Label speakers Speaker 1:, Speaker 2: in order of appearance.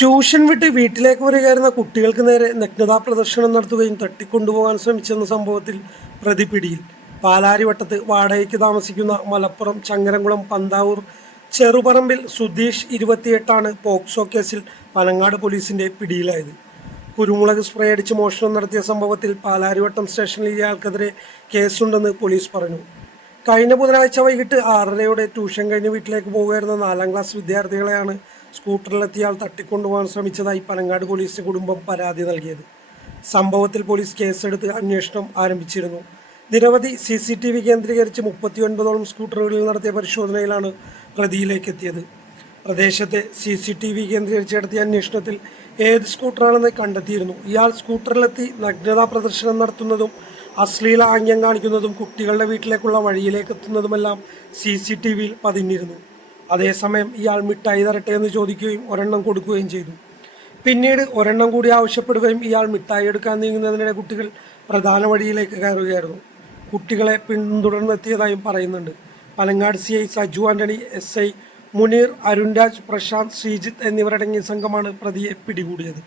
Speaker 1: Tuition വിട്ട് വീട്ടിലേക്ക് വരികയായിരുന്ന കുട്ടികൾക്ക് നേരെ നഗ്നതാ പ്രദർശനം നടത്തുകയും തട്ടിക്കൊണ്ടുപോകാൻ ശ്രമിച്ചെന്ന സംഭവത്തിൽ പ്രതി പിടിയിൽ. പാലാരിവട്ടത്ത് വാടകയ്ക്ക് താമസിക്കുന്ന മലപ്പുറം ചങ്ങരംകുളം പന്താവൂർ ചെറുപറമ്പിൽ സുധീഷ് ഇരുപത്തിയെട്ടാണ് പോക്സോ കേസിൽ പനങ്ങാട് പോലീസിന്റെ പിടിയിലായത്. കുരുമുളക് സ്പ്രേ അടിച്ച് മോഷണം നടത്തിയ സംഭവത്തിൽ പാലാരിവട്ടം സ്റ്റേഷനിൽ ഇയാൾക്കെതിരെ കേസുണ്ടെന്ന് പോലീസ് പറഞ്ഞു. കഴിഞ്ഞ ബുധനാഴ്ച വൈകിട്ട് ആറരയോടെ ട്യൂഷൻ കഴിഞ്ഞ് വീട്ടിലേക്ക് പോകുകയായിരുന്ന നാലാം ക്ലാസ് വിദ്യാർത്ഥികളെയാണ് സ്കൂട്ടറിലെത്തിയ ആൾ തട്ടിക്കൊണ്ടുപോകാൻ ശ്രമിച്ചതായി പനങ്ങാട് പോലീസ് കുടുംബം പരാതി നൽകിയത്. സംഭവത്തിൽ പോലീസ് കേസെടുത്ത് അന്വേഷണം ആരംഭിച്ചിരുന്നു. നിരവധി സി സി ടി വി കേന്ദ്രീകരിച്ച് മുപ്പത്തിയൊൻപതോളം സ്കൂട്ടറുകളിൽ നടത്തിയ പരിശോധനയിലാണ് പ്രതിയിലേക്ക് എത്തിയത്. പ്രദേശത്തെ സി സി ടി വി കേന്ദ്രീകരിച്ച് നടത്തിയ അന്വേഷണത്തിൽ ഏത് സ്കൂട്ടറാണെന്ന് കണ്ടെത്തിയിരുന്നു. ഇയാൾ സ്കൂട്ടറിലെത്തി നഗ്നതാ പ്രദർശനം നടത്തുന്നതും അശ്ലീല ആംഗ്യം കാണിക്കുന്നതും കുട്ടികളുടെ വീട്ടിലേക്കുള്ള വഴിയിലേക്ക് എത്തുന്നതുമെല്ലാം സി സി ടി വിയിൽ പതിഞ്ഞിരുന്നു. അതേസമയം ഇയാൾ മിഠായി തരട്ടെ എന്ന് ചോദിക്കുകയും ഒരെണ്ണം കൊടുക്കുകയും ചെയ്തു. പിന്നീട് ഒരെണ്ണം കൂടി ആവശ്യപ്പെടുകയും ഇയാൾ മിഠായി എടുക്കാൻ നീങ്ങുന്നതിനിടെ കുട്ടികൾ പ്രധാന വഴിയിലേക്ക് കയറുകയായിരുന്നു. കുട്ടികളെ പിന്തുടർന്നെത്തിയതായും പറയുന്നുണ്ട്. Palangad C I Saju Antony S I Muneer Arunraj Prashanth Sreejith എന്നിവരടങ്ങിയ സംഘമാണ് പ്രതിയെ പിടികൂടിയത്.